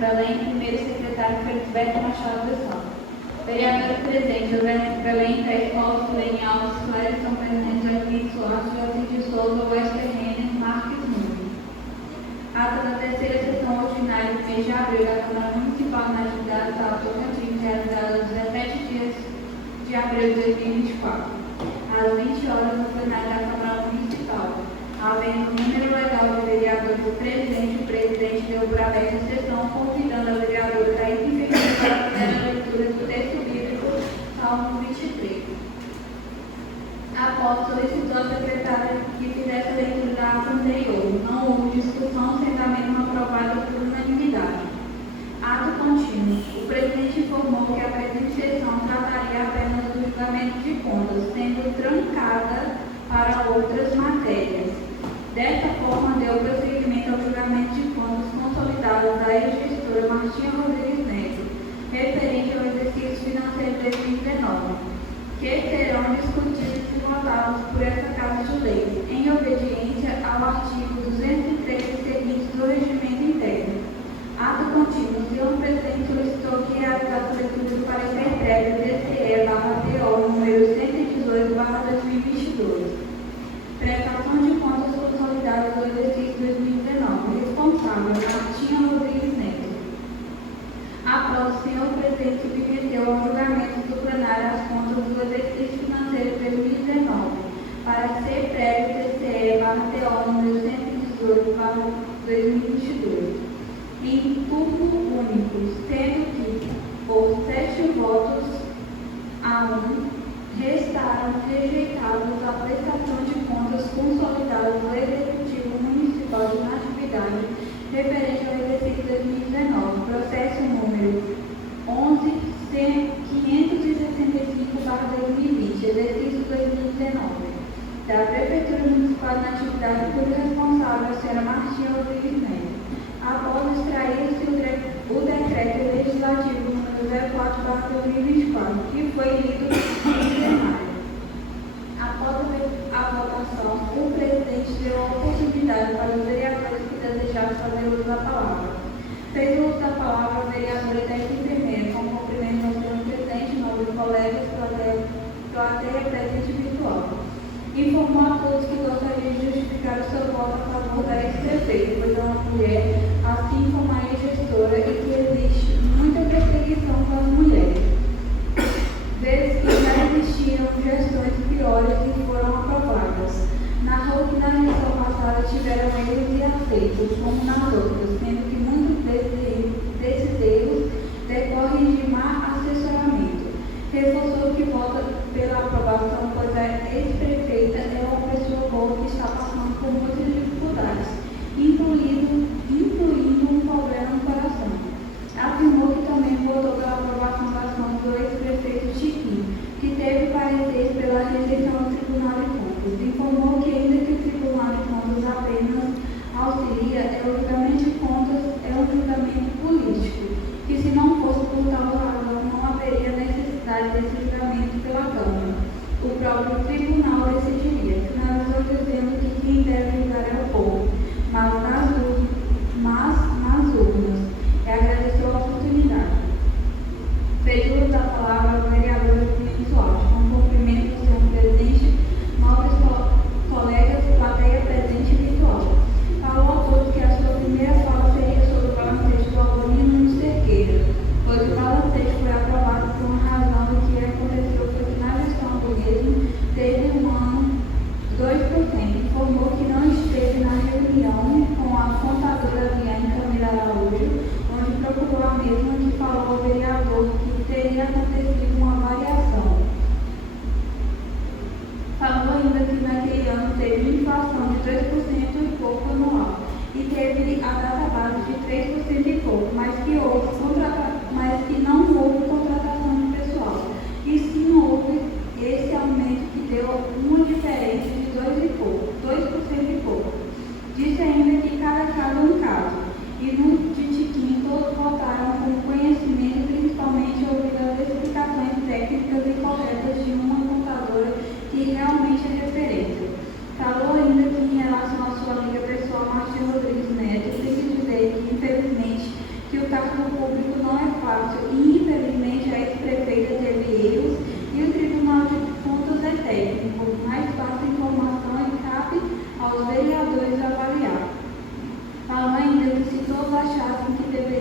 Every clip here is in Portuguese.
Belém, primeiro secretário Felisberto Machado dos Santos. Vereadores presentes: José Belém, Pérez Paulo, Silene Alves, Clérison Presidente, Jaquim Soares, Joaquim de Souza, Wesley Renner, Marques Nunes. Ata da terceira sessão ordinária do mês de abril da Câmara Municipal na atividade da Tocantins, realizada nos 17 dias de abril de 2024, às 20 horas, no plenário da Câmara Municipal. Havendo número legal de vereadores presentes, o presidente deu por aberta a sessão, convidando a vereadora Thaís Infeliz para a primeira leitura do texto bíblico, Salmo 23. Após solicitou a secretária que fizesse a leitura da ata anterior. Não houve discussão, sendo a mesma aprovada por unanimidade. Ato contínuo. O presidente informou que a presente sessão trataria apenas do julgamento de contas, sendo trancada para outras matérias. Desta forma, deu prosseguimento ao julgamento de contas consolidadas da ex-gestora Martinha Rodrigues Neto, referente ao exercício financeiro de 2019, que serão discutidos e votados por essa Casa de Leis, em obediência ao artigo 203 e seguintes do Regimento Interno. Ato contínuo. O senhor presidente solicitou que realizasse a leitura do parecer prévio DCE/TO número 118/2022. Prestação de contas consolidadas do exercício 2019. Responsável: Martinha Rodrigues Neto. Após o senhor presidente submeteu ao julgamento do plenário as contas do exercício financeiro de 2019, para ser prévio DCE/TO número 118/2022, em turno único, sendo que, por 7 votos a 1, restaram rejeitados a prestação de contas consolidadas do Executivo Municipal de Natividade referente ao exercício 2019, processo número 11.565/2020, exercício 2019, da Prefeitura Municipal de Natividade, cujo responsável é a senhora Martinha Rodrigues Neto, após extrair-se o decreto legislativo número 04/2024, que foi lido no plenário. Após a votação, o presidente deu a oportunidade para os vereadores que desejassem fazer uso da palavra. Fez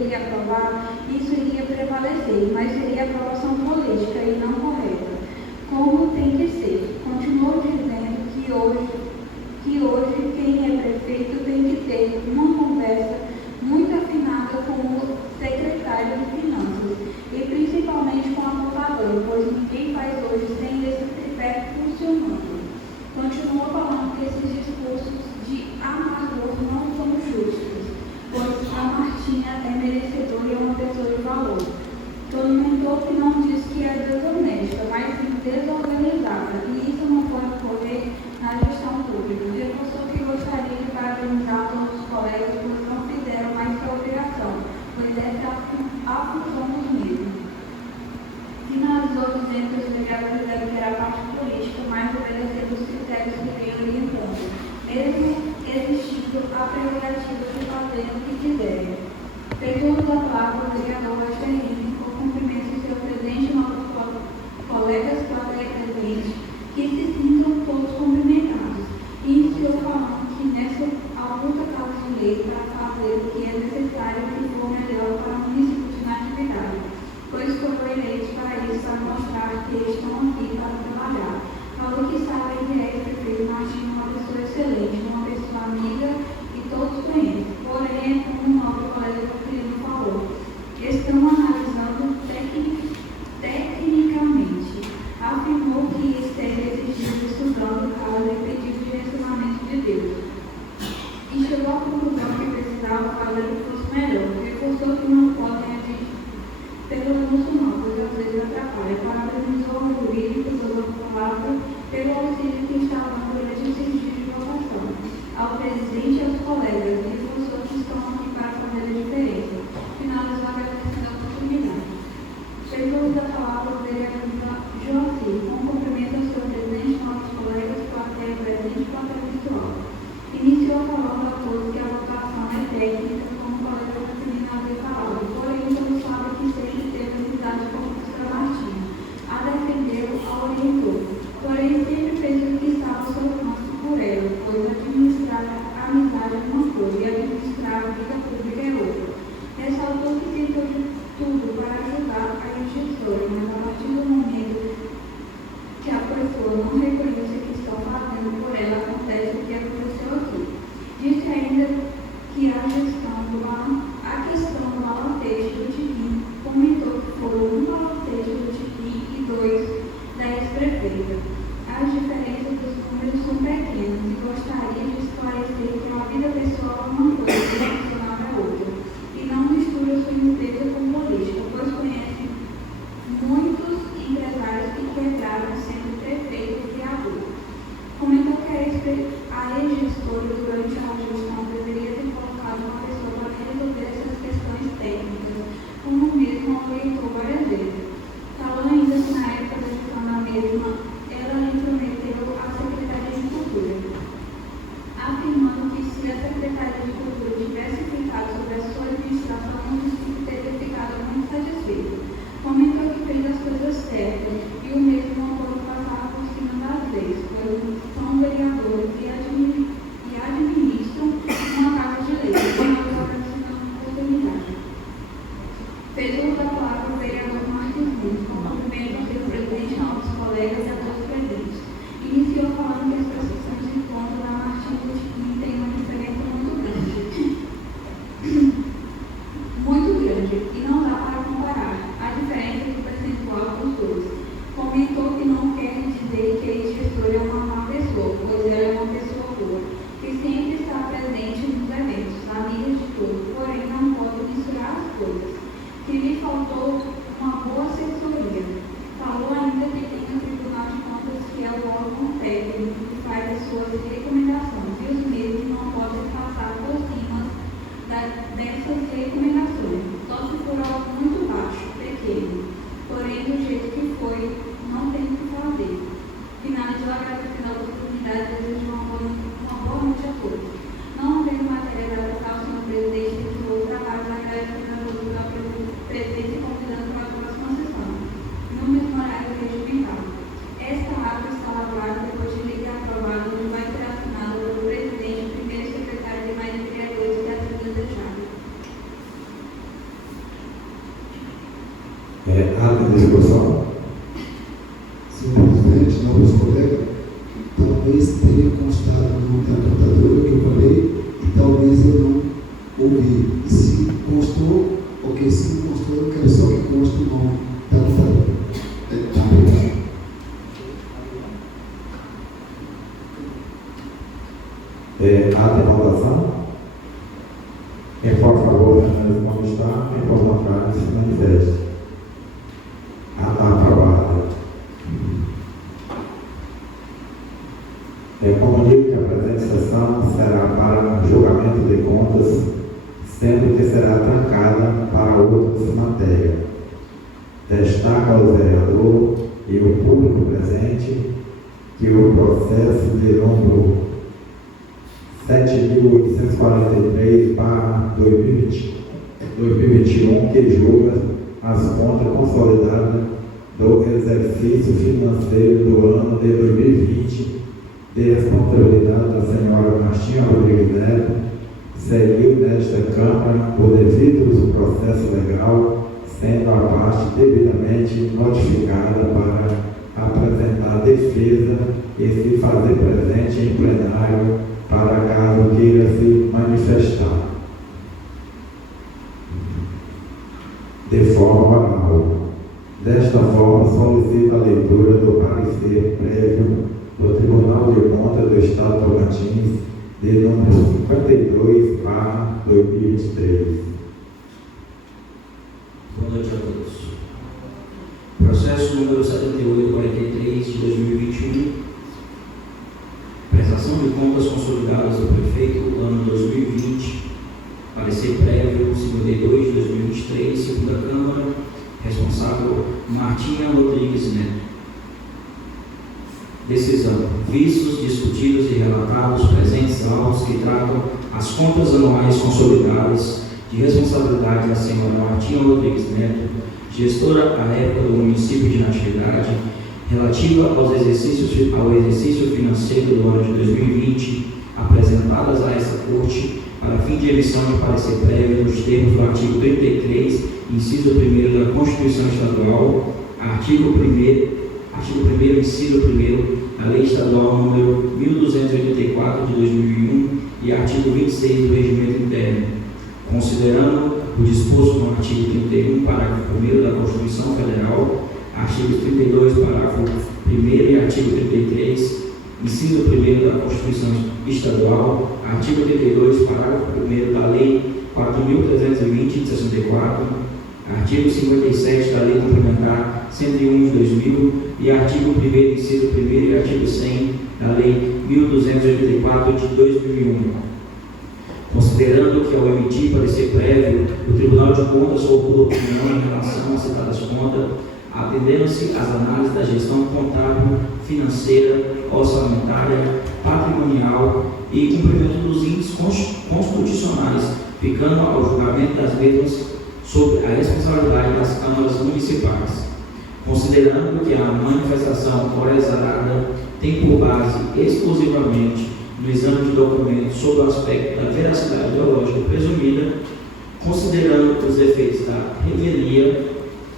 iria aprovar, isso iria prevalecer, mas seria aprovação política e não correta, como tem que ser. Continuou dizendo que hoje quem é prefeito tem que ter uma conversa muito afinada com o secretário de Finanças e principalmente com a contadora, pois ninguém faz hoje sem esse tripé funcionando. Continuou falando que esses discursos de amargor não são justos, pois a Martinha é merecedora e é uma pessoa de valor. Comentou que não diz que é desonesta, mas sim desorganizada, e isso não pode ocorrer na gestão pública. Reforçou que gostaria de parabenizar todos os colegas, pois não fizeram mais que a obrigação, pois essa é a função dos mesmos. Finalizou dizendo que os delegados fizeram que era parte política, mas obedecendo os critérios que vem orientando, mesmo existindo a prerrogativa de fazer o que quiserem. Fez uso da palavra o vereador Rogerino, com cumprimento do seu presidente e nossos colegas presentes, que se sintam todos cumprimentados, e iniciou falando que nessa luta causa de lei para fazer o que é necessário que for melhor para o município de Natividade, pois foram eleitos para isso, para mostrar que estão aqui para trabalhar. Falou que sabe que é prefeito Martinho uma pessoa excelente, uma pessoa amiga e todos conhecem, porém, como o nosso colega Felipe falou, estão analisando tecnicamente. Afirmou que esteve esses dias estudando o caso e pediu direcionamento de Deus. E chegou à conclusão que precisava fazer o que fosse melhor. Reforçou que não podem agir pelo anúncio não, pois às vezes atrapalha. Parabenizou o jurídico, usou a palavra, pelo auxílio que está dando durante esses dias de votação. Ao presidente e aos colegas, reforçou que estão aqui para fazer a diferença. Finalizou agradecendo a oportunidade. Chegou da palavra o vereador Joaci, com cumprimento ao seu presidente e nossos colegas, plateia presente e plateia virtual. Iniciou falando a todos que a votação é técnica, como o colega Juscelino havia falado, porém todos sabem que sempre teve amizade com a professora Martinha. A defendeu, a orientou, porém sempre fez o que estava ao seu alcance por ela, pois administrar a amizade é uma coisa e administrar a vida pública é outra. Ressaltou que tentou de tudo para ajudar a gestora, mas a partir do momento que a pessoa não reconhece o que estão fazendo por ela, acontece o que aconteceu aqui. Disse ainda que a questão do balotejo do Tiquim, comentou que foram um balotejo do Tiquim e 2 da ex-prefeita. As diferenças dos números são pequenas e gostaria de esclarecer que a vida pessoal é uma coisa e a profissional é outra, e não mistura sua empresa com política, pois conhece muitos empresários que quebraram sendo prefeito e criador. Comentou que a ex-gestora durante a gestão deveria ter colocado uma pessoa para resolver essas questões técnicas, como mesmo orientou várias vezes. Falou ainda que na época da gestão da mesma, ela lhe prometeu a Secretaria de Cultura, afirmando que se a Secretaria de Cultura tivesse ficado sob a sua administração, o município teria ficado muito satisfeito. Comentou que fez as coisas certas e o mesmo não pode passar por cima das leis, pois são vereadores e administram uma casa de leis, mas agora se não oportunidade. Fez uso da palavra o vereador Marcos Nunes, com cumprimento ao seu presidente, aos colegas e a todos presentes. Iniciou falando que as percepções de encontro da Martinha do Tiquim têm uma diferença muito grande, e não dá para comparar a diferença do percentual dos dois. Comentou que não quer dizer que a ex-gestora é uma má pessoa, pois ela é uma pessoa boa, que sempre está presente nos eventos, amiga de todos, porém não pode misturar as coisas. Que lhe faltou uma boa assessoria. Falou ainda que tem no Tribunal de Contas que é o órgão técnico que faz as suas recomendações, e os mesmos não podem passar por cima dessas recomendações, só se for algo muito baixo, pequeno. Porém, do jeito que foi, não tem o que fazer. Finalizou agradecendo a oportunidade e desejo uma boa noite a todos. Não havendo matéria da votação, o senhor presidente encerrou o trabalho, agradecendo a todos pela presença e convidando para a próxima sessão. Ato de discussão. Senhor presidente, novos colegas, talvez tenha constado no nome da computadora que eu falei e talvez eu não ouvi. E se constou, ok, se não constou, eu quero só que conste o nome da computadora. Tá, obrigado. Ato de votação. Quem for a favor, como está, quem for contrário, se manifeste. Ato aprovado. Comunico que a presente sessão será para julgamento de contas, sendo que será trancada para outras matérias. Destaca ao vereador e o público presente que o processo de número 7.843/2021, que julga as contas consolidadas do exercício financeiro do ano de 2020, de responsabilidade da senhora Martinha Rodrigues Neto, seguiu nesta Câmara o devido processo legal, sendo a parte devidamente notificada para apresentar defesa e se fazer presente em plenário para caso queira se manifestar. De forma oral. Desta forma, solicito a leitura do parecer prévio do Tribunal de Contas do Estado do Tocantins, de número 52/2023. Boa noite a todos. Processo número 7843 de 2021. Prestação de contas consolidadas do prefeito do ano 2020. Parecer prévio 52 de 2023, segunda Câmara. Responsável Martinha Rodrigues Neto. Decisão. Vistos, discutidos e relatados presentes autos que tratam as contas anuais consolidadas de responsabilidade da senhora Martinha Rodrigues Neto, gestora à época do município de Natividade, relativa ao exercício financeiro do ano de 2020, apresentadas a essa Corte para fim de emissão de parecer prévio nos termos do artigo 33, inciso 1º da Constituição Estadual, artigo 1º, inciso 1º da Lei Estadual número 1284 de 2001 e artigo 26 do Regimento Interno, considerando o disposto no artigo 31, parágrafo 1º da Constituição Federal, artigo 32, parágrafo 1º e artigo 33, inciso 1º da Constituição Estadual, artigo 32, parágrafo 1º da Lei 4.320 de 64, artigo 57 da Lei Complementar 101 de 2000 e artigo 1º, inciso 1º e artigo 100 da Lei 1284 de 2001. Considerando que, ao emitir parecer prévio, o Tribunal de Contas formula opinião em relação às citadas contas, atendendo-se às análises da gestão contábil, financeira, orçamentária, patrimonial e cumprimento dos índices constitucionais, ficando ao julgamento das mesmas sobre a responsabilidade das câmaras municipais. Considerando que a manifestação oralizada tem por base exclusivamente no exame de documentos sob o aspecto da veracidade ideológica presumida, considerando os efeitos da revelia,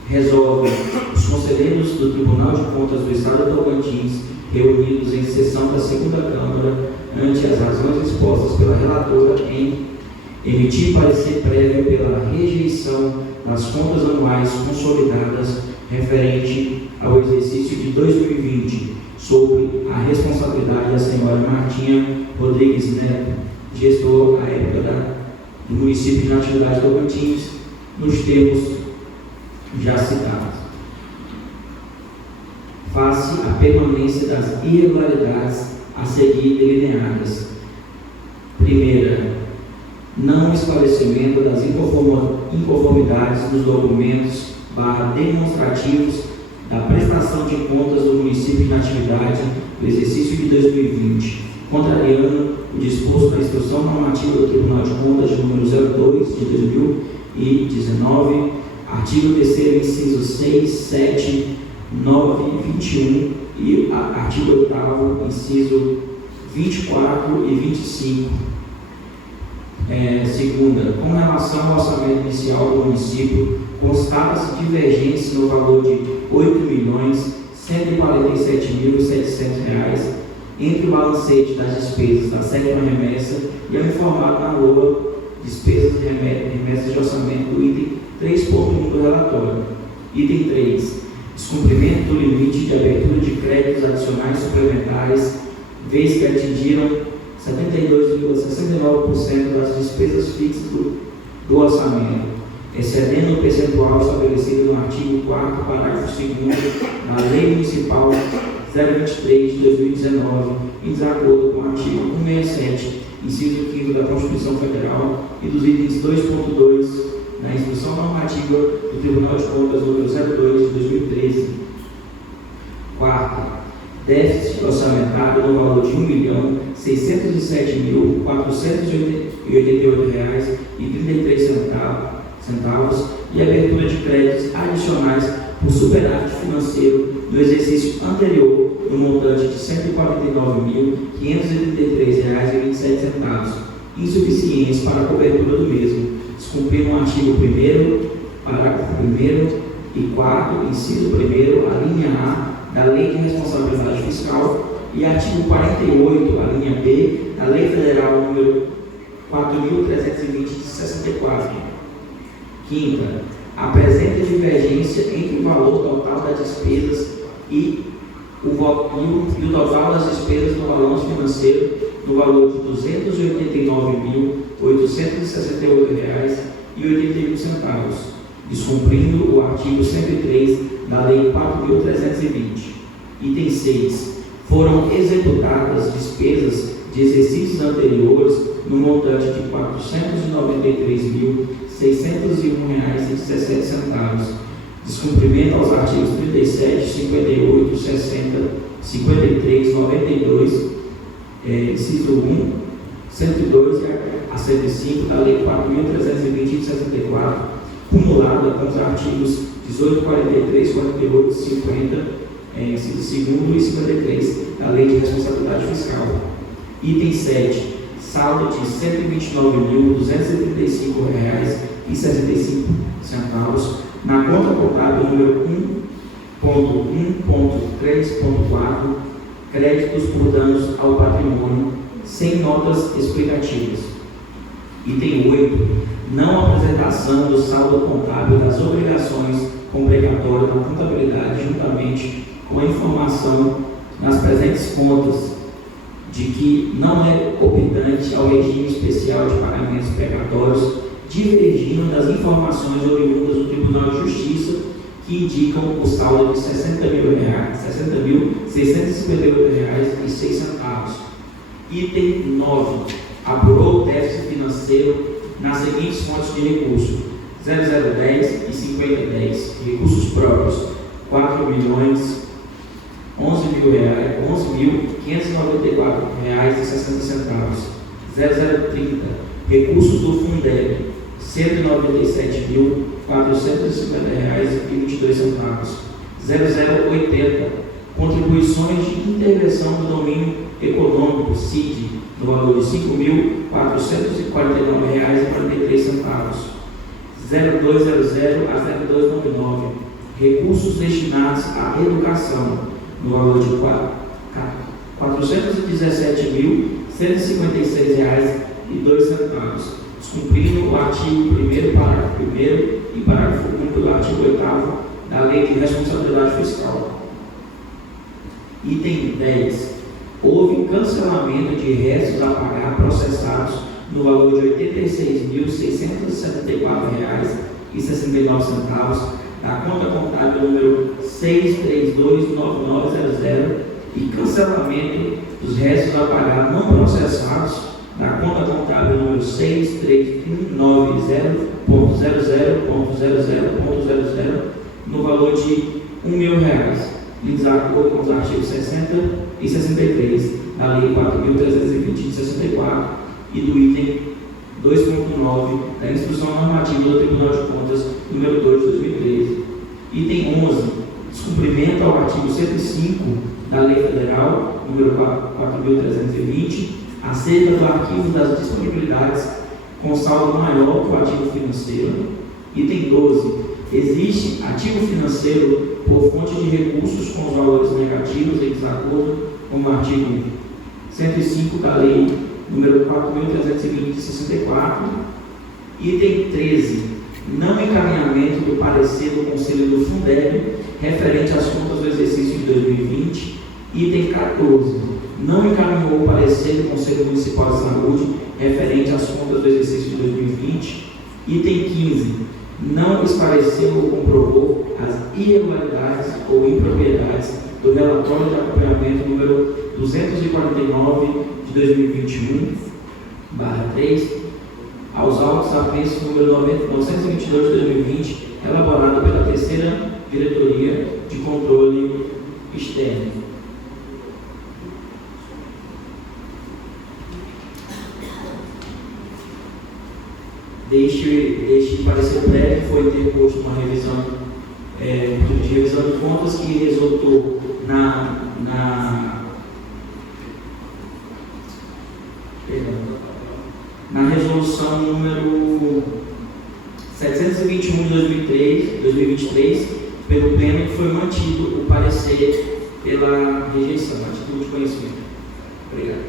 resolve os conselheiros do Tribunal de Contas do Estado de Tocantins, reunidos em sessão da segunda Câmara, ante as razões expostas pela relatora, em emitir parecer prévio pela rejeição das contas anuais consolidadas referente ao exercício de 2020, sobre a responsabilidade da senhora Martinha Rodrigues Neto, gestor à época do município de Natividade de Tocantins, nos termos já citados. Face à permanência das irregularidades a seguir delineadas. Primeira, não esclarecimento das inconformidades dos documentos demonstrativos da prestação de contas do município de Natividade do exercício de 2020, contrariando o disposto da Instrução Normativa do Tribunal de Contas de número 02 de 2019, artigo 3º, inciso 6, 7, 9 e 21 e artigo 8º, inciso 24 e 25. Segunda, com relação ao orçamento inicial do município, constata-se divergência no valor de R$ 8.147.700 entre o balancete das despesas da 7ª remessa e ao informado na LOA despesas de remessas de orçamento do item 3.1 do relatório. Item 3. Descumprimento do limite de abertura de créditos adicionais suplementares, vez que atingiram 72,69% das despesas fixas do orçamento, excedendo o percentual estabelecido no artigo 4º, parágrafo 2º da Lei Municipal 023 de 2019, em desacordo com o artigo 167, inciso 5º da Constituição Federal e dos itens 2.2 na Instrução Normativa do Tribunal de Contas número 02 de 2013. Quarta, déficit orçamentário no valor de R$ 1.607.488,33 e abertura de créditos adicionais por superávit financeiro no exercício anterior no montante de R$ 149.533,27, insuficientes para a cobertura do mesmo, descumprindo o artigo 1º, parágrafo 1º e 4º, inciso 1º, a linha A da Lei de Responsabilidade Fiscal e artigo 48, a linha B da Lei Federal número 4.320 de 64. Quinta, apresenta divergência entre o valor total das despesas e o total das despesas no balanço financeiro no valor de R$ 289.868,81, descumprindo o artigo 103 da Lei 4.320. Item 6. Foram executadas despesas de exercícios anteriores no montante de R$ 493.601,17, descumprimento aos artigos 37, 58, 60, 53, 92, inciso 1, 102 a 105 da Lei 4.320 de 64, cumulada com os artigos 18, 43, 48, 50, inciso 2 e 53 da Lei de Responsabilidade Fiscal. Item 7. Saldo de R$ 129.235,65 na conta contábil número 1.1.3.4, créditos por danos ao patrimônio, sem notas explicativas. Item 8. Não apresentação do saldo contábil das obrigações com precatório na contabilidade, juntamente com a informação nas presentes contas de que não é optante ao regime especial de pagamentos precatórios, divergindo das informações oriundas do Tribunal de Justiça que indicam o saldo de R$ 60.658,06. Item 9. Apurou o déficit financeiro nas seguintes fontes de recurso: 0010 e 5010. Recursos próprios: R$ 4.011.594,60. 0030. Recursos do Fundeb: R$ 197.450,22. 0080. Contribuições de intervenção do domínio econômico, CID, no valor de R$ 5.449,43. 0200 a 0299. Recursos destinados à educação, no valor de R$ 417.156,02, descumprindo o artigo 1º, parágrafo 1º e parágrafo 1º do artigo 8º da Lei de Responsabilidade Fiscal. Item 10. Houve cancelamento de restos a pagar processados no valor de R$ 86.674,69 da conta contábil número 6329900 e cancelamento dos restos a pagar não processados da conta contábil número 6390.00.00.00 no valor de R$ 1.000, em desacordo com os artigos 60 e 63 da Lei 4.320 de 64 e do item 2.9 da Instrução Normativa do Tribunal de Contas número 2 de 2013. Item 11. Descumprimento ao artigo 105 da Lei Federal número 4.320 acerca do arquivo das disponibilidades com saldo maior que o ativo financeiro. Item 12. Existe ativo financeiro por fonte de recursos com valores negativos em desacordo com o artigo 105 da Lei número 4.320 de 64. Item 13. Não encaminhamento do parecer do Conselho do Fundeb referente às contas do exercício de 2020. Item 14. Não encaminhou o parecer do Conselho Municipal de Saúde referente às contas do exercício de 2020. Item 15. Não esclareceu ou comprovou as irregularidades ou impropriedades do relatório de acompanhamento número 249 de 2021/3 aos autos apensos número 922 de 2020, elaborado pela terceira Diretoria de Controle Externo. Deste parecer prévio foi interposto uma revisão de revisão de contas que resultou na resolução número 721 de 2023, pelo Pleno, que foi mantido o parecer pela rejeição, a título de conhecimento. Obrigado.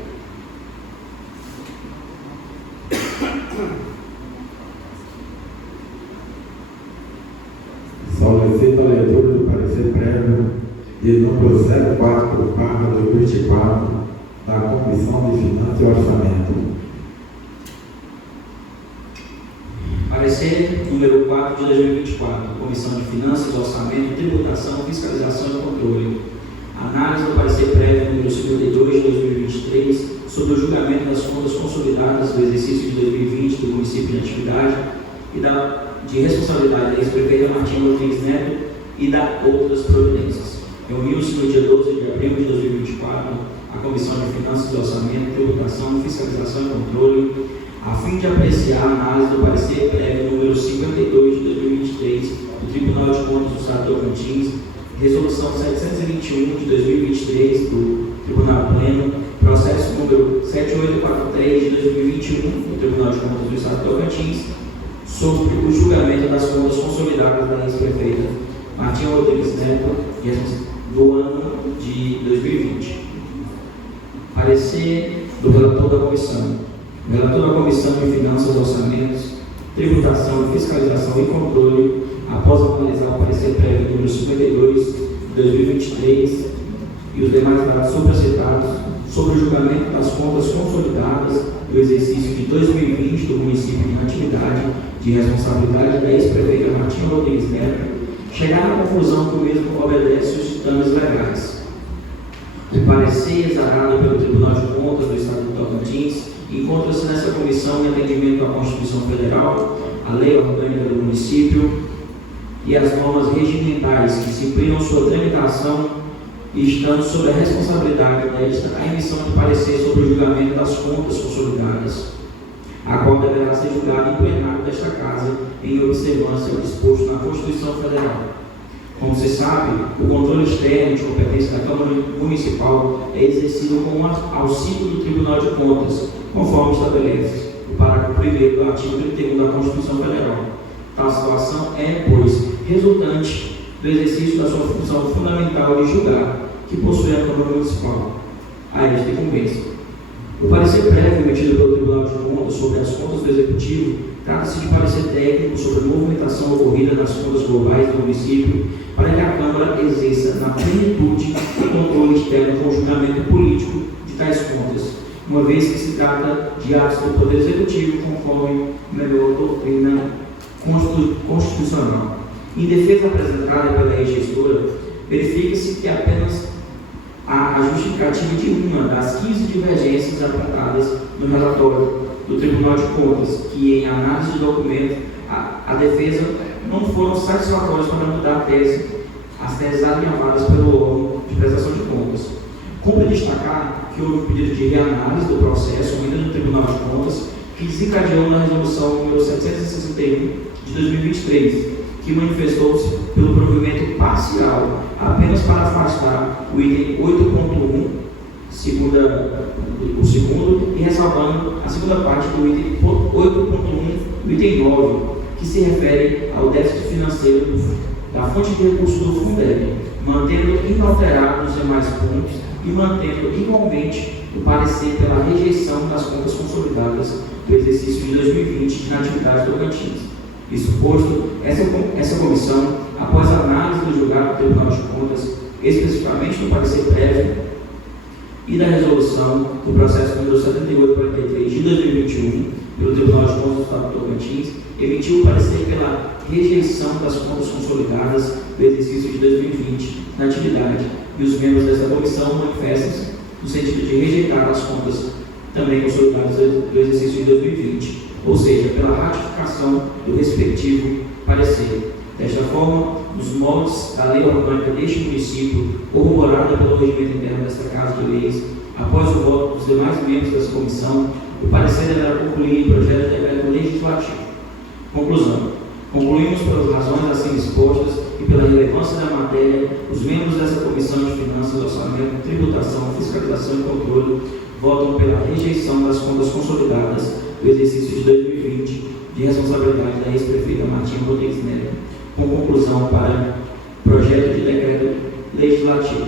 Solicito a leitura do parecer prévio de número 04/2024 da Comissão de Finanças e Orçamento. Parecer número 4 de 2024, Comissão de Finanças, Orçamento, Tributação, Fiscalização e Controle. Análise do parecer prévio número 52 de 2023 sobre o julgamento das contas consolidadas do exercício de 2020 do município de atividade e de responsabilidade da ex-prefeita Martinha Rodrigues Neto e da outras providências. Reuniu-se no dia 12 de abril de 2024 a Comissão de Finanças, Orçamento, Tributação, Fiscalização e Controle, a fim de apreciar a análise do parecer prévio número 52 de 2023 do Tribunal de Contas do Estado de Tocantins, resolução 721 de 2023 do Tribunal Pleno, processo número 7843 de 2021 do Tribunal de Contas do Estado de Tocantins, sobre o julgamento das contas consolidadas da ex-prefeita Martinha Rodrigues Neto do ano de 2020. Parecer do relator da comissão. O relator da Comissão de Finanças, Orçamentos, Tributação, Fiscalização e Controle, após analisar o parecer prévio número 52 de 2023 e os demais dados sobracitados sobre o julgamento das contas consolidadas do exercício de 2020 do município em atividade de responsabilidade da ex-prefeita Martinha Rodrigues Neto, chegar à conclusão que o mesmo obedece os ditames legais. O parecer exarado pelo Tribunal de Contas do Estado de Tocantins encontra-se nessa comissão em atendimento à Constituição Federal, à Lei Orgânica do Município e às normas regimentais que disciplinam sua tramitação e estando sob a responsabilidade desta a emissão de parecer sobre o julgamento das contas consolidadas, a qual deverá ser julgada em plenário desta Casa em observância ao disposto na Constituição Federal. Como se sabe, o controle externo de competência da Câmara Municipal é exercido com auxílio do Tribunal de Contas, conforme estabelece o parágrafo 1º do artigo 31 da Constituição Federal. Tal situação é, pois, resultante do exercício da sua função fundamental de julgar, que possui a Câmara Municipal, a esta incumbência. O parecer prévio emitido pelo Tribunal de Contas sobre as contas do Executivo trata-se de parecer técnico sobre a movimentação ocorrida nas contas globais do município para que a Câmara exerça na plenitude o controle externo com o julgamento político de tais contas, uma vez que se trata de atos do Poder Executivo conforme melhor doutrina constitucional. Em defesa apresentada pela ex-gestora, verifica-se que apenas a justificativa de uma das 15 divergências apontadas no relatório do Tribunal de Contas, que em análise de documento, a defesa não foram satisfatórias para mudar a tese, as teses alinhavadas pelo órgão de prestação de contas. Cumpre destacar que houve pedido de reanálise do processo ainda no Tribunal de Contas, que desencadeou na resolução número 761 de 2023, que manifestou-se pelo provimento parcial apenas para afastar o item 8.1 o segundo, e ressalvando a segunda parte do item 8.1, do item 9, que se refere ao déficit financeiro da fonte de recursos do Fundeb, mantendo inalterados os demais pontos e mantendo igualmente o parecer pela rejeição das contas consolidadas do exercício de 2020 na atividade do Tocantins. Isso posto, essa comissão, após a análise do julgado do Tribunal de Contas, especificamente no parecer prévio e da resolução do processo número 7843 de 2021 pelo Tribunal de Contas do Estado do Tocantins, emitiu o parecer pela rejeição das contas consolidadas do exercício de 2020 na atividade, e os membros desta comissão manifestam-se no sentido de rejeitar as contas também consolidadas do exercício de 2020, ou seja, pela ratificação do respectivo parecer. Desta forma, nos moldes da lei orgânica deste município, corroborada pelo regimento interno desta Casa de Leis, após o voto dos demais membros dessa comissão, o parecer deverá concluir o projeto de decreto legislativo. Conclusão. Concluímos pelas razões assim expostas e pela relevância da matéria, os membros dessa Comissão de Finanças, Orçamento, Tributação, Fiscalização e Controle votam pela rejeição das contas consolidadas do exercício de 2020 de responsabilidade da ex-prefeita Martinha Rodrigues Neto, com conclusão para projeto de decreto legislativo.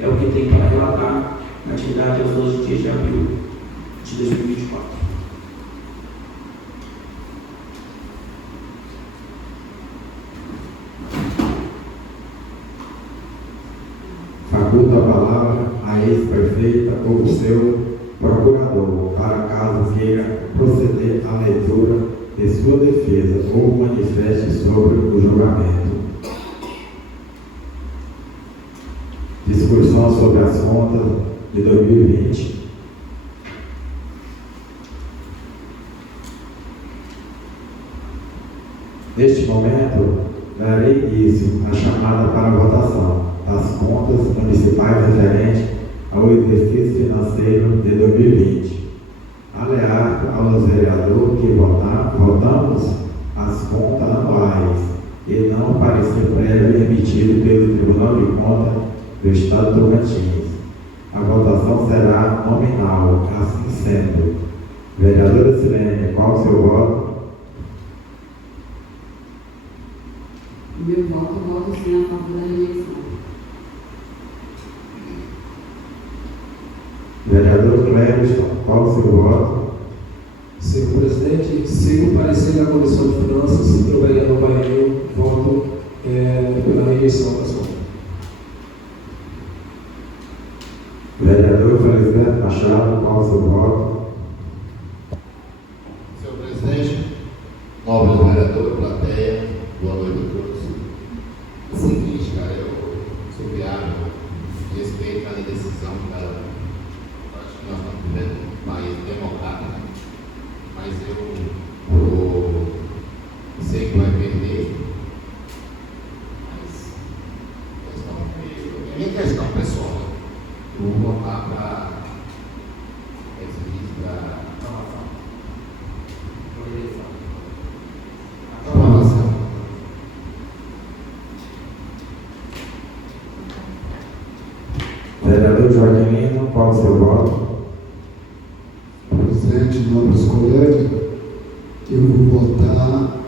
É o que tem para relatar na atividade aos 12 dias de abril de 2024. Faculto a palavra à ex-prefeita ou seu procurador, para caso queira proceder à leitura de sua defesa ou manifeste sobre o julgamento. Discussão sobre as contas de 2020. Neste momento, darei início à chamada para a votação das contas municipais referentes ao exercício financeiro de 2020. Aliado aos vereadores que votamos as contas anuais e não o parecer prévio emitido pelo Tribunal de Contas do Estado do Tocantins. A votação será nominal, assim sendo. Vereadora Silene, qual o seu voto? Meu voto sim a favor da rejeição. Vereador Cleberson, qual o seu voto? Senhor presidente, sigo o parecer da Comissão de Finanças, eu, vereador Baiano, voto pela rejeição das contas. Vereador Felisberto Machado, qual o seu voto? Senhor presidente, nobre vereador, plateia, boa noite a todos. É o seguinte, cara, eu sou viável, respeito cada decisão, acho que nós estamos vivendo um país democrático, mas eu sei que vai perder, mas é minha questão pessoal. Eu vou votar para exigir da aprovação. Vereador Joaquim, qual o seu voto? Presidente, nobres colegas, eu vou votar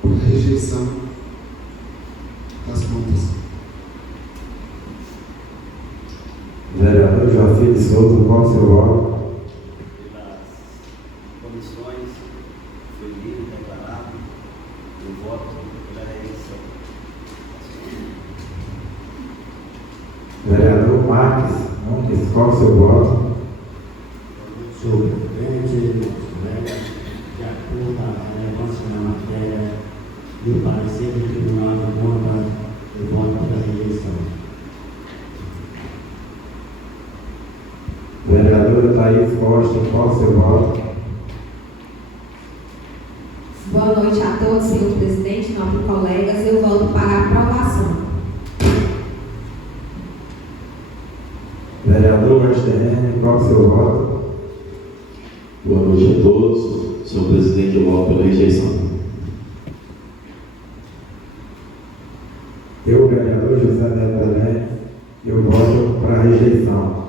por rejeição das contas. Vereador Joacir de Souza, qual o seu voto? Pelas comissões, foi livre, declarado, o voto pela rejeição. Vereador Marques Nunes, qual o seu voto? Senhor presidente, de acordo com a relevância da matéria e o parecer do Tribunal de Contas, eu voto pela rejeição. Vereadora Thaís Costa, qual o seu voto? Boa noite a todos, senhor presidente, nobres colegas. Eu voto para a aprovação. Vereador Westerene, qual o seu voto? Boa noite a todos. Senhor presidente, eu voto pela rejeição. Eu, vereador José Neto Belém, eu voto para a rejeição.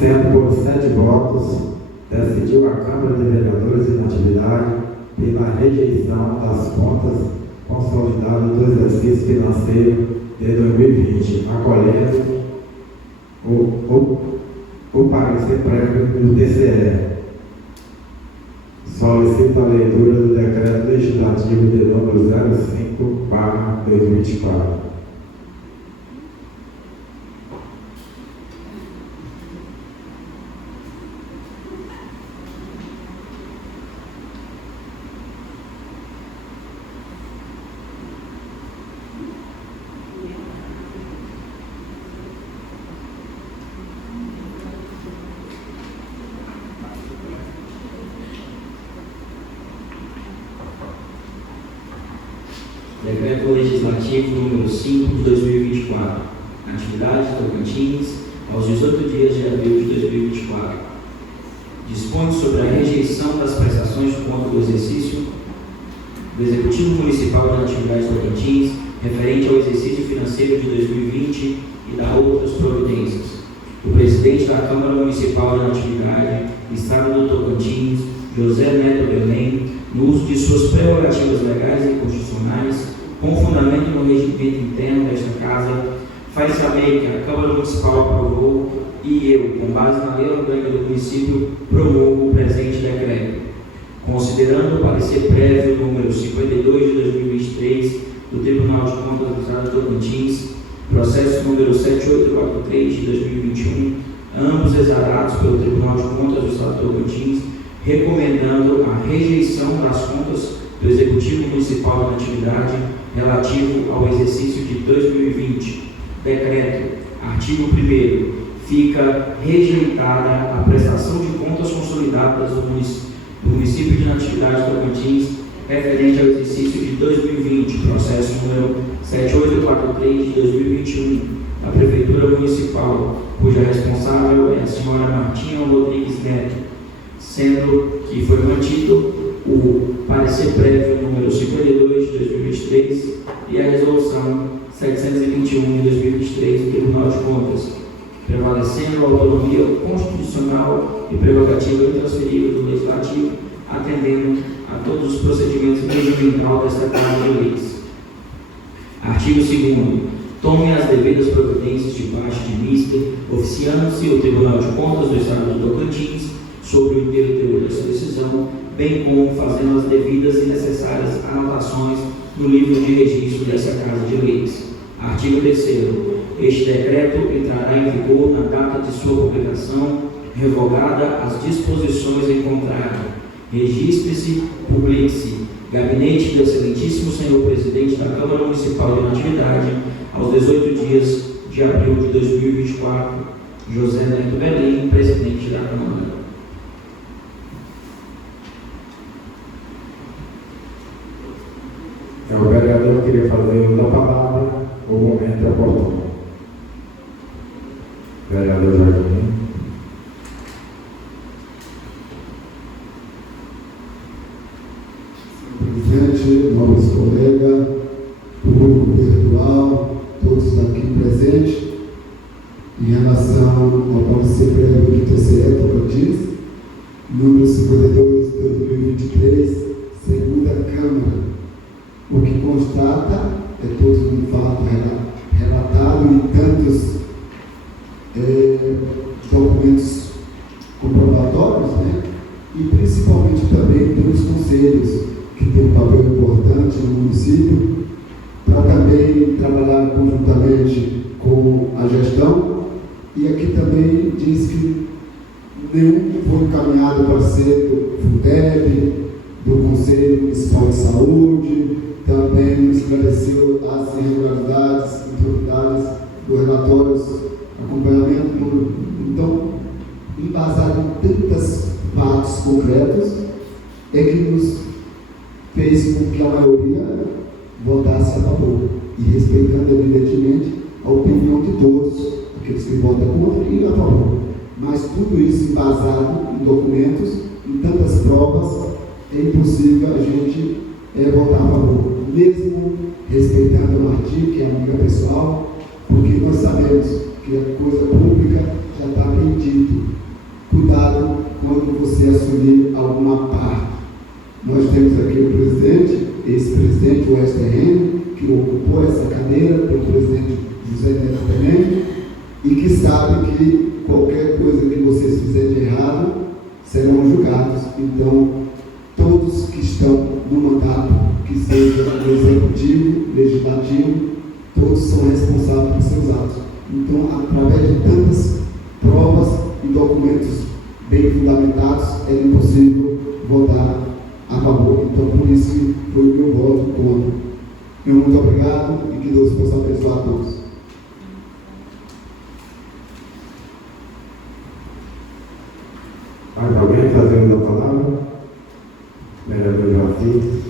sendo por 7 votos, decidiu a Câmara de Vereadores em atividade pela rejeição das contas consolidadas do exercício financeiro de 2020, acolhendo o parecer prévio do TCE. Solicito a leitura do Decreto Legislativo de número 05/2024. Decreto Legislativo número 5 de 2024. Atividade Tocantins, aos 18 dias de abril de 2024. Dispõe sobre a rejeição das prestações de conta do exercício do Executivo Municipal da Atividade Tocantins, referente ao exercício financeiro de 2020 e da outras providências. O presidente da Câmara Municipal da Atividade, Estado do Tocantins, José Neto Belém, no uso de suas prerrogativas legais e constitucionais, com fundamento no regimento interno desta Casa, faz saber que a Câmara Municipal aprovou e eu, com base na lei orgânica do município, promovo o presente decreto. Considerando o parecer prévio número 52 de 2023 do Tribunal de Contas do Estado do Tocantins, processo número 7843 de 2021, ambos exarados pelo Tribunal de Contas do Estado do Tocantins, recomendando a rejeição das contas do Executivo Municipal da Atividade relativo ao exercício de 2020. Decreto. Artigo 1º. Fica rejeitada a prestação de contas consolidadas do município de Natividade Tocantins referente ao exercício de 2020, processo número 7843 de 2021, da Prefeitura Municipal, cuja responsável é a senhora Martinha Rodrigues Neto, sendo que foi mantido o parecer prévio número 52 de 2023 e a resolução 721 de 2023 do Tribunal de Contas, prevalecendo a autonomia constitucional e prerrogativa intransferível do Legislativo, atendendo a todos os procedimentos regimental desta Casa de Leis. Artigo 2º. Tome as devidas providências de parte de mister, oficiando-se o Tribunal de Contas do Estado do Tocantins sobre o inteiro teor dessa decisão, bem como fazendo as devidas e necessárias anotações no livro de registro dessa Casa de Leis. Artigo 3º. Este decreto entrará em vigor na data de sua publicação, revogada as disposições em contrário. Registre-se, publique-se. Gabinete do Excelentíssimo Senhor Presidente da Câmara Municipal de Natividade, aos 18 dias de abril de 2024, José Neto Belém, presidente da Câmara. O vereador queria fazer uso da palavra, o momento é oportuno. Vereador Jardim. Presidente, nobres colegas, público virtual, todos aqui presentes, em relação ao parecer prévio do TCE Tocantins, número 52 de 2023, segunda Câmara. O que constata é todo um fato relatado em tantos documentos comprobatórios, né? E principalmente também pelos conselhos, que tem um papel importante no município, para também trabalhar conjuntamente com a gestão. E aqui também diz que nenhum foi encaminhado para ser do FUNDEB, do Conselho Municipal de Saúde, também esclareceu as irregularidades, improbidades dos relatórios, acompanhamento. Então, embasado em tantos fatos concretos, é que nos fez com que a maioria votasse a favor, e respeitando evidentemente a opinião de todos, aqueles que votam contra e a favor. Mas tudo isso embasado em documentos, em tantas provas, é impossível a gente votar a favor, mesmo respeitando a Martim, que é amiga pessoal, porque nós sabemos que a coisa pública já está bem dito. Nós temos aqui o presidente, ex-presidente Westerreno, que ocupou essa cadeira pelo presidente José Neto também, e que sabe que qualquer coisa que vocês fizerem de errado serão julgados. Então, todos que estão no mandato, que seja no executivo, legislativo, todos são responsáveis por seus atos. Então, através de tantas provas e documentos bem fundamentados, é impossível votar a favor. Então, por isso, foi o meu voto contra. Meu muito obrigado e que Deus possa abençoar a todos. Mais alguém fazendo a palavra? Vereador Joaquim.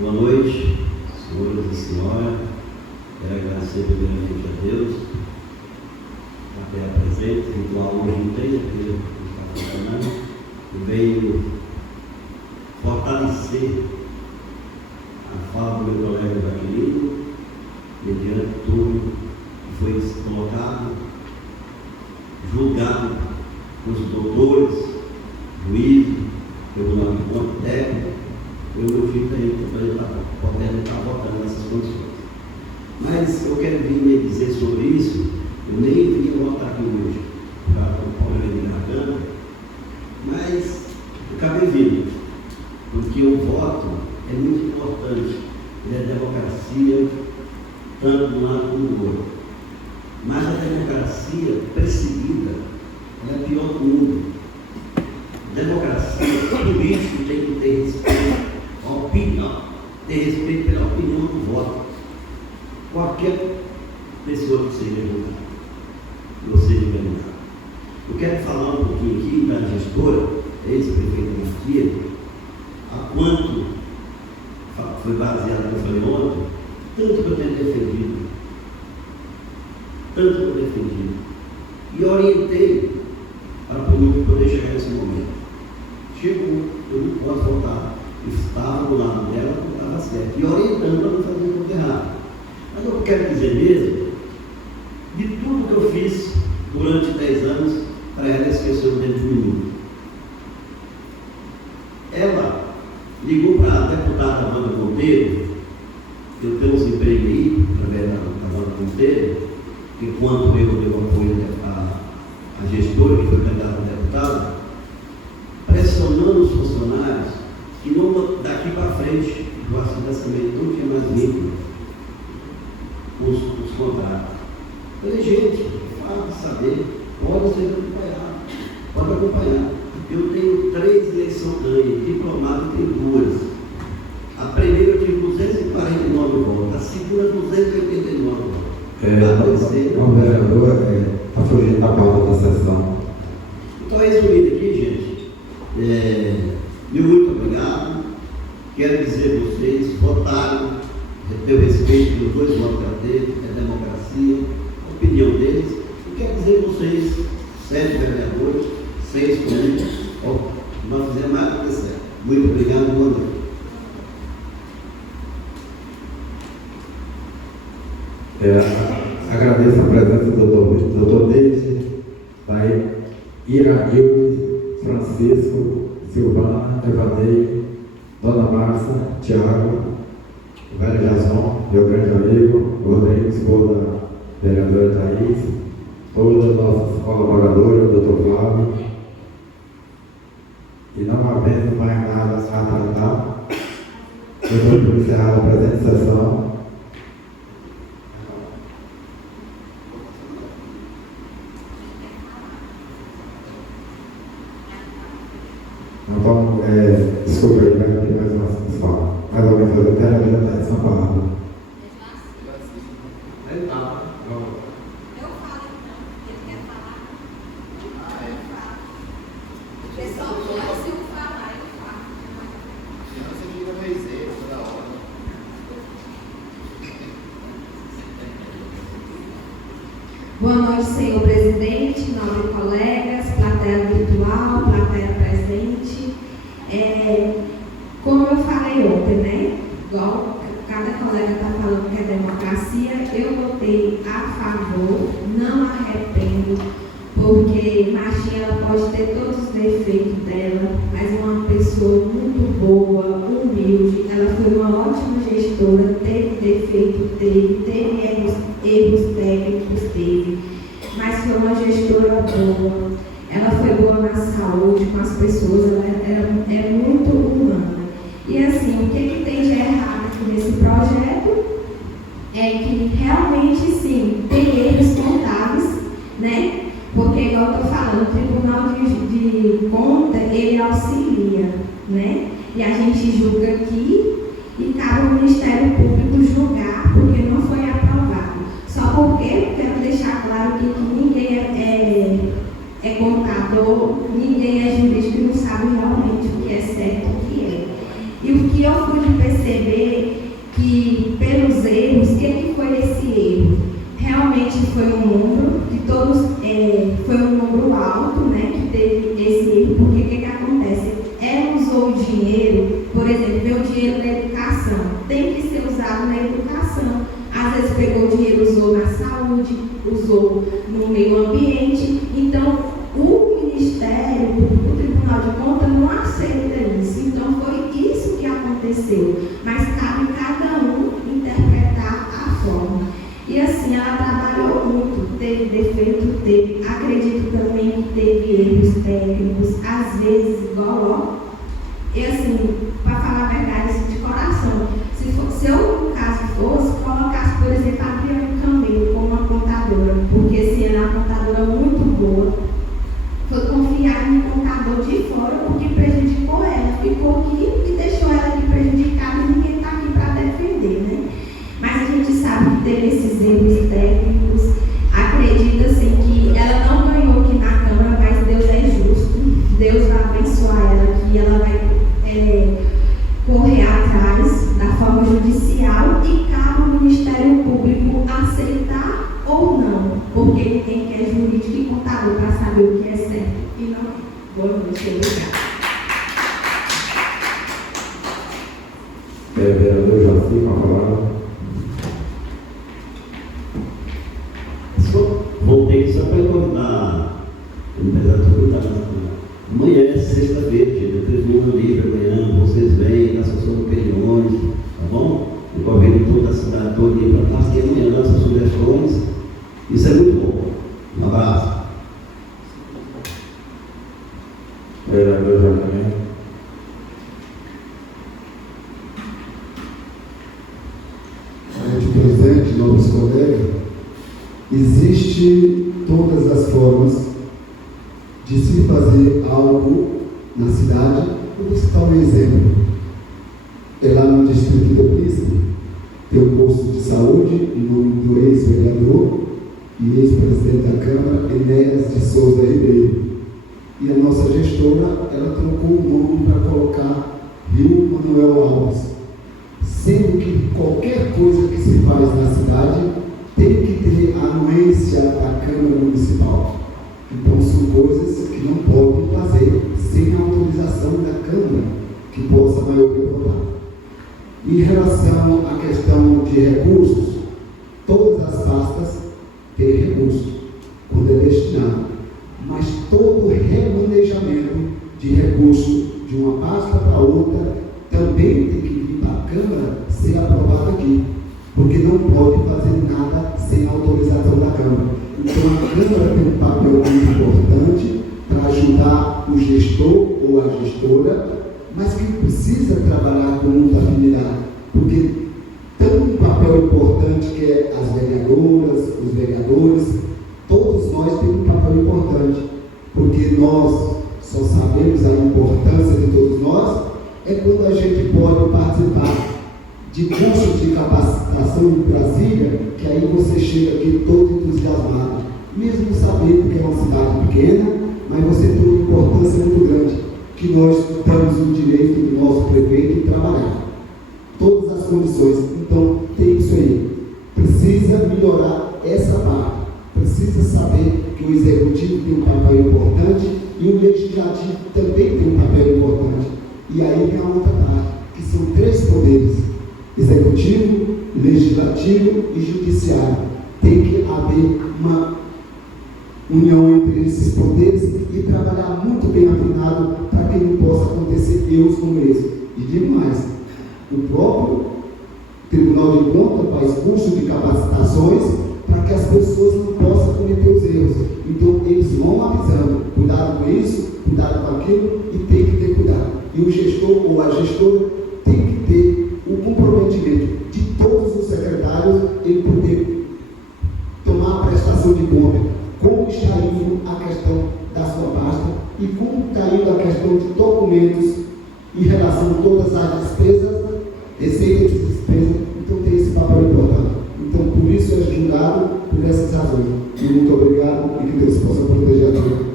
Boa noite, senhoras e senhores. Quero agradecer primeiramente a Deus, a terra presente, ritual hoje não tem, porque está funcionando, e veio fortalecer a fala do meu colega Jaqueline, mediante tudo que foi colocado, julgado os doutores, juízes, tribunal de contas, técnico. Eu fico aí podendo estar votando nessas condições. Mas eu quero vir me dizer sobre isso. Eu nem vim votar aqui hoje para o problema de garganta, mas eu acabei vindo, porque o voto é muito importante. Ele é democracia, tanto de um lado como do outro. Mas a democracia perseguida é a pior do mundo. Democracia, político tem que ter respeito à opinião, ter respeito pela opinião do voto. Qualquer pessoa que seja julgada, ou seja enganada. Eu quero falar um pouquinho aqui da gestora, ex-prefeita Martia, a quanto foi baseado no que eu falei ontem, tanto que eu tenho defendido, tanto que eu defendi, e orientei para poder chegar nesse momento. Chegou, eu não posso voltar. Estava do lado dela, não estava certo. E orientando para não fazer coisa errada. Mas eu quero dizer mesmo, de tudo que eu fiz durante 10 anos, para ela esquecer dentro de mim. Ela ligou para a deputada Wanda Monteiro, eu tenho uns empregos aí, através da Wanda Monteiro, enquanto eu dei o apoio à gestora, que foi candidata a deputada, pressionando os funcionários que não, daqui para frente, o assentamento não tinha mais vínculo os contratos. Eu falei, gente, fácil de saber, pode ser acompanhado, pode acompanhar. Eu tenho 3 eleições ganhas, diplomado tem 2. A primeira eu tive 249 votos, a segunda 289 votos. O vereador está fugindo da pauta da sessão. Então, resumindo aqui, gente, meu muito obrigado. Quero dizer a vocês, votaram, ter respeito pelos 2 votos que ela teve, é democracia, a opinião deles. E quero dizer a vocês, 7 vereadores, 6 políticos, nós fizemos mais do que certo. Muito obrigado, boa noite. Agradeço a presença do doutor Deide, Iraílde, Francisco, Silvana, Evanei, Dona Márcia, Tiago, o velho Jason, meu grande amigo, Rodrigo, esposa da vereadora Thaís, todas as nossas colaboradoras, o doutor Flávio, e não havendo mais nada a tratar, eu vou por encerrar a presente sessão. Então, desculpa aí, vai ter mais uma fala. Mais alguém fazer? Eu quero adiantar essa palavra. Eu falo então, ele quer falar. Eu falo. O pessoal não se falar, eu falo. Você fica rezeiro toda hora. Boa noite, senhor presidente, nobres colegas, plateia virtual, plateia presente. Como eu falei ontem, né? Igual cada colega está falando que é democracia, eu votei a favor porque Martinha ela pode ter todos os defeitos dela, mas é uma pessoa muito boa, humilde. Ela foi uma ótima gestora, teve defeito, teve erros técnicos, mas foi uma gestora boa. Ela foi boa na saúde, com as pessoas, ela é muito humana. E assim, o que tem de errado aqui nesse projeto é que realmente sim, tem erros contábeis, né? Porque, igual eu estou falando, o Tribunal de Conta, ele auxilia, né? E a gente julga aqui e cabe ao Ministério Público julgar porque não foi aprovado. Só porque eu quero deixar claro que ninguém é contador, ninguém é jurídico e não sabe realmente o que é certo e o que é. E o que eu pude perceber que, pelos erros, o que foi esse erro? Realmente foi um número, que todos, foi um número alto, né, que teve esse erro, porque o que acontece? Ela usou o dinheiro, por exemplo, meu dinheiro na educação, tem que ser usado na educação. Às vezes pegou o dinheiro, usou na saúde, usou no meio ambiente. Então, o Ministério, o Tribunal de Contas não aceita isso. Então, foi isso que aconteceu. Mas cabe cada um interpretar a forma. E assim, ela trabalhou muito, teve defeito, teve, acredito também que teve erros técnicos, às vezes igual, e assim, para falar a verdade, assim, de coração, se eu, no caso fosse, colocasse, por exemplo, a Adriane Camelo como uma contadora, porque assim, ela é uma contadora muito boa, foi confiar em um contador de fora, porque prejudicou ela, ficou aqui e deixou ela aqui prejudicada e ninguém está aqui para defender, né? Mas a gente sabe que teve esses erros técnicos. Acredito assim que ela não ganhou aqui na Câmara, mas Deus é justo. Deus vai abençoar ela, que ela vai correr atrás da forma judicial e cabe ao Ministério Público aceitar ou não, porque ninguém quer jurídico e contador para saber o que é certo e não é. Boa noite, obrigada. Vereador Jaci, com a palavra. Voltei só para contar, apesar de tudo, amanhã é sexta-feira, gente. Eu termino livre amanhã, vocês vêm, dá suas opiniões, tá bom? O governo toda a cidade toda aí para trás, que amanhã dá suas sugestões. Isso é muito bom. Um abraço. Vereador Jaci. Presidente, novos colegas, existe todas as formas de se fazer algo na cidade. Eu vou citar um exemplo. Lá no distrito do Príncipe, tem um posto de saúde em nome do ex-vereador e ex-presidente da Câmara, Enéas de Souza Ribeiro. E a nossa gestora, ela trocou o nome para colocar Rio Manuel Alves. Sendo que qualquer coisa que se faz na cidade tem que ter a anuência da Câmara Municipal. Então são coisas que não podem fazer sem a autorização da Câmara, que possa a maioria votar. Em relação à questão de recursos, todas as pastas têm recurso, quando é destinado, mas todo remanejamento de recurso de uma pasta para outra também tem que vir para a Câmara ser aprovado aqui, porque não pode fazer nada sem a autorização da Câmara. Então a Câmara tem um papel muito importante para ajudar o gestor ou a gestora, mas que precisa trabalhar com muita afinidade, porque tem um papel importante que é as vereadoras, os vereadores, todos nós temos um papel importante, porque nós só sabemos a importância de todos nós é quando a gente pode participar de cursos de capacitação em Brasília, que aí você chega aqui todo entusiasmado, mesmo sabendo que é uma cidade pequena, mas você tem uma importância muito grande, que nós temos o direito do nosso prefeito de trabalhar. Todas as condições. Então, tem isso aí. Precisa melhorar essa parte. Precisa saber que o Executivo tem um papel importante e o Legislativo também tem um papel importante. E aí vem a outra parte, que são 3 poderes: Executivo, Legislativo e Judiciário. Tem que haver união entre esses poderes e trabalhar muito bem afinado para que não possa acontecer erros como esse. E digo mais, o próprio Tribunal de Contas faz curso de capacitações para que as pessoas não possam cometer os erros. Então, eles vão avisando, cuidado com isso, cuidado com aquilo, e tem que ter cuidado. E o gestor ou a gestora tem que ter o comprometimento de todos os secretários em poder tomar a prestação de conta, como está indo a questão da sua pasta e como está indo a questão de documentos em relação a todas as despesas, receitas e despesas. Então, tem esse papel importante. Então, por isso é julgado por essas razões. E muito obrigado e que Deus possa proteger a todos.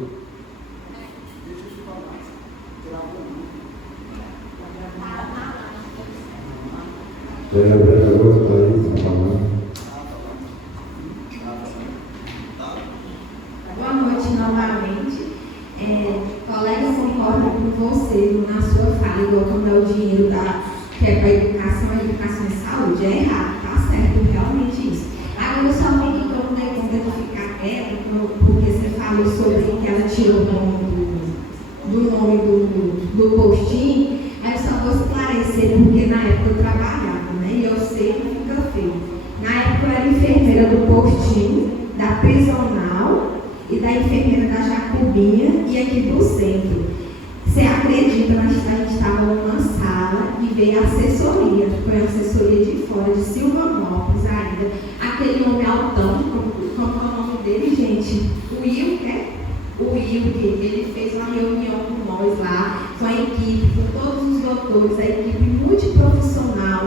Boa noite novamente. Colega, concordo com você na sua fala, igual quando é o dinheiro que é para educação e saúde, é errado, tá certo, realmente isso. Agora, eu só me que eu não dei conta de ficar quieta, porque você falou sobre que ela tirou do nome do postinho, aí eu só vou esclarecer, porque na época eu trabalhava, né, e eu sei que fica feio. Na época eu era enfermeira do postinho, da prisional e da enfermeira da Jacobinha e aqui do centro. Você acredita, a gente estava numa sala e veio a assessoria, foi a assessoria de fora, de Silvanópolis ainda, aquele homem altão, como é o nome dele, gente? O Wilker, ele fez uma reunião com nós lá, com a equipe, com todos os doutores, a equipe multiprofissional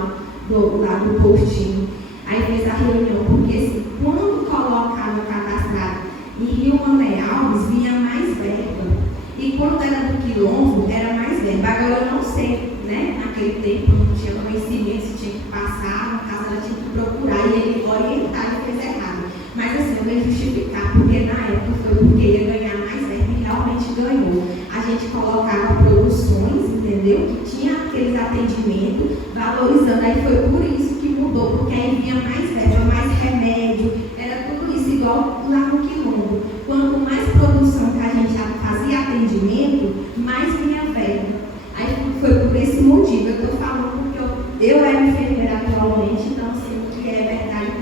lá do postinho. Aí fez a reunião, porque assim, quando colocava cadastrado em Rio Mané Alves, vinha mais verba. E quando era do Quilombo, era mais verba. Agora eu não sei, né? Naquele tempo não tinha conhecimento, se tinha que passar, no caso ela tinha que procurar e ele orientar e fez errado. Mas assim, eu vou justificar, porque na época foi porque ia ganhar mais verba e realmente ganhou. A gente colocava produções, entendeu? Que tinha aqueles atendimentos, valorizando. Aí foi por isso que mudou, porque aí vinha mais verba, mais remédio, era tudo isso igual lá no Quilombo. Quanto mais produção que a gente fazia atendimento, mais vinha verba. Aí foi por esse motivo, eu estou falando porque eu era enfermeira atualmente, então sei o que é verdade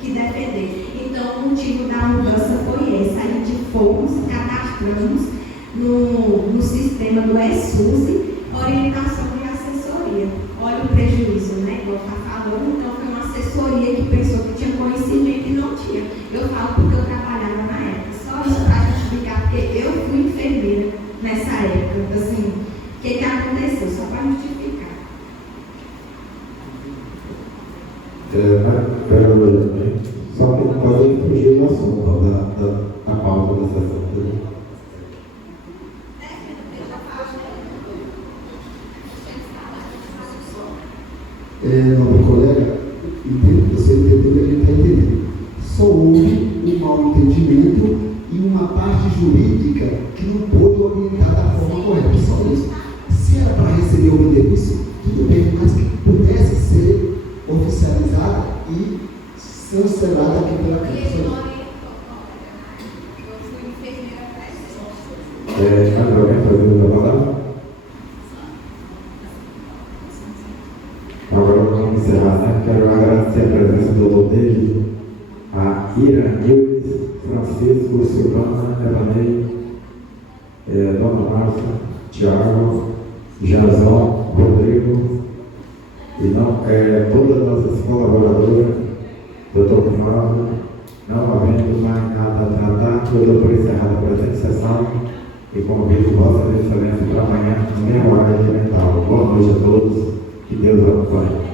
que defender. Então o motivo da mudança foi esse, a gente fomos, cadastramos no sistema do ESUSE, orientação e assessoria. Olha o prejuízo, né? Igual está falando, então foi uma assessoria que pensou que tinha conhecimento e não tinha. Eu falo porque eu trabalhava na época, só isso para justificar, porque eu fui enfermeira nessa época. Assim, o que aconteceu? Só para justificar. Só que não pode fugir do assunto, da pauta da sessão. Nobre colega, você entendeu que a gente está entendendo. Só houve um mal entendimento e uma parte jurídica que não pôde orientar da forma correta. Só isso. Se era para receber o benefício, tudo bem, mas que pudesse ser oficializada e sancionada aqui pela Câmara. Mais alguém fazendo a palavra? Agora vamos encerrar, né? Quero agradecer a presença do doutor David, a Ira, Nilves, Francisco, Silvana, Evanei, Dona Márcia, Tiago, Jazão, Rodrigo, e todas as nossas colaboradoras, doutor Cláudio, não havendo mais nada a tratar, eu dou por encerrada a presente sessão e convido Vossa Excelência para amanhã, no mesmo horário elemental. Boa noite a todos, que Deus acompanhe.